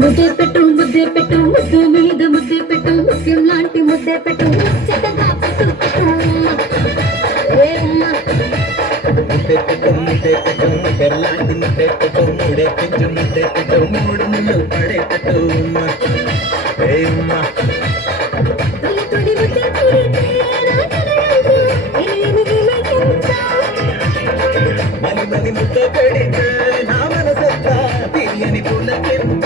ముద్దే పెట్టు ముద్దు మీద ముద్దే పెట్టు ముత్యం లాంటి ముద్దే పెట్టు చెత్తగా పెట్టు ముద్దే పెట్టు ముద్దెలాంటి ముద్దే పెట్టు మూడే కొంచెం ముద్దే పెట్టు మూడు ముళ్ళు పడే పెట్టు మలి మలి ముద్ద పెడితే నా మనసంతా తీయని పూల కింద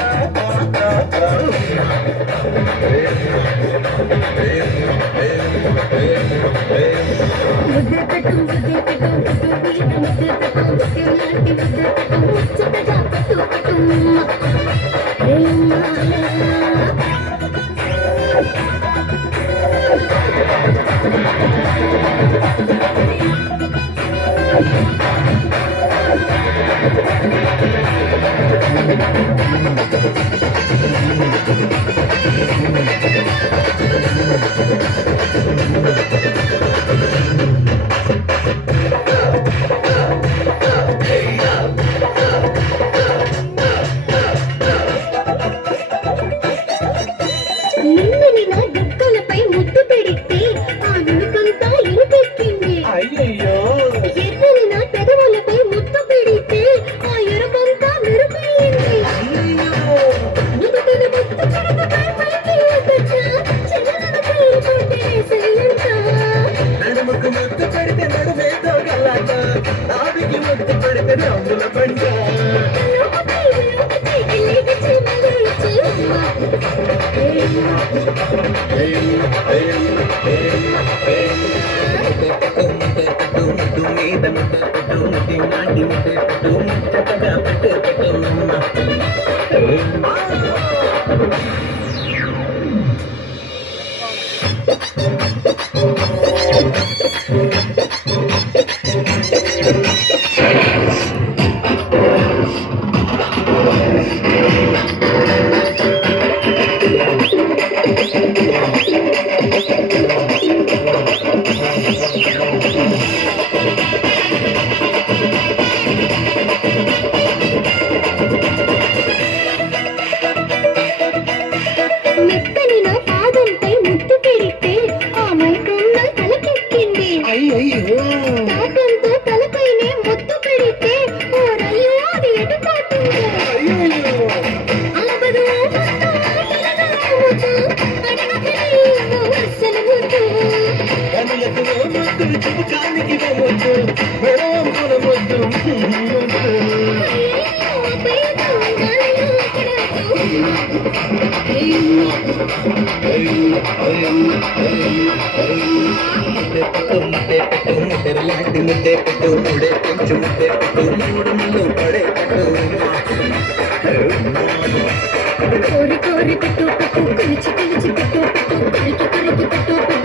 ముద్దే పెట్టు ముద్దు మీద ముద్దే పెట్టు ముత్యం లాంటి ముద్దే పెట్టు చెత్తగా పెట్టు నిన్నని నా దుఃఖలపై ముద్దు పెడితే ఆ నునుకంతా ఇరుపెక్కింది. అయ్యయ్యో ఎర్రని నా పెదవులపై ముద్దు పెడితే ఆ ఎరుపంతా మెరుపయ్యింది. నుదుటిని ముద్దు పెడితే పైకి ఎగట, చెల్లెలపై కొట్టేసేయంట. నడుముకు ముద్దు పెడితే నడుమేతో గల్లాట, నావికి ముద్దు పెడితే నవ్వుల పంట. లోపై గిల్లికి చిమలిచి ముద్దు మీద ముద్ద పెట్టు ముద్దు లాంటి ముద్ద పెట్టు చక్కగా పెట్టు మెత్తని నా పాదంపై ముద్దు పెడితే ఆ మైకం నా తలకెక్కింది. అయ్యయ్యో తాకంతో తలపైనే ముద్దు పెడితే ఓ రయ్యో అది ఎటుపోతుంది. అయ్యయ్యో అలబదు ముద్దు అడగకలేదు అస్సలు ముద్దు. కనులకు ముద్దు చుపుకానికి ముద్దు మెడవంపుల ముద్దు అయ్యయ్యో పేరు గాలిలో కిడకు. ముద్దెలాంటి ముద్దే పెట్టు మూడే కొంచెం ముద్దే పెట్టు మూడు ముళ్ళు పడే పెట్టు కోరి కోరి పెట్టు పెట్టు కొలిచి కొలిచి పెట్టు పెట్టు కొరికి కొరికి పెట్టు పెట్టు